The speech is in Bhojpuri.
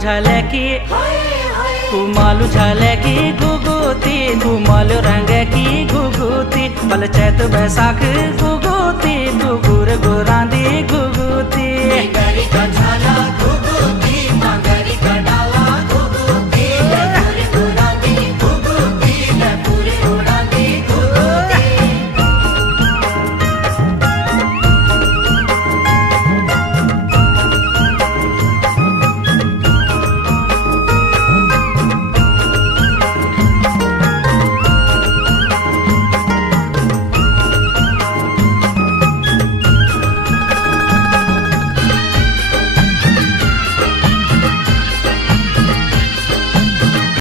झाले की कुमालू झाले की घुघुती घुमाल रंग की घुघुती बल चैत बैसाख घुघुती घुघुर गोरांदी घुघुती। गरी तो झाला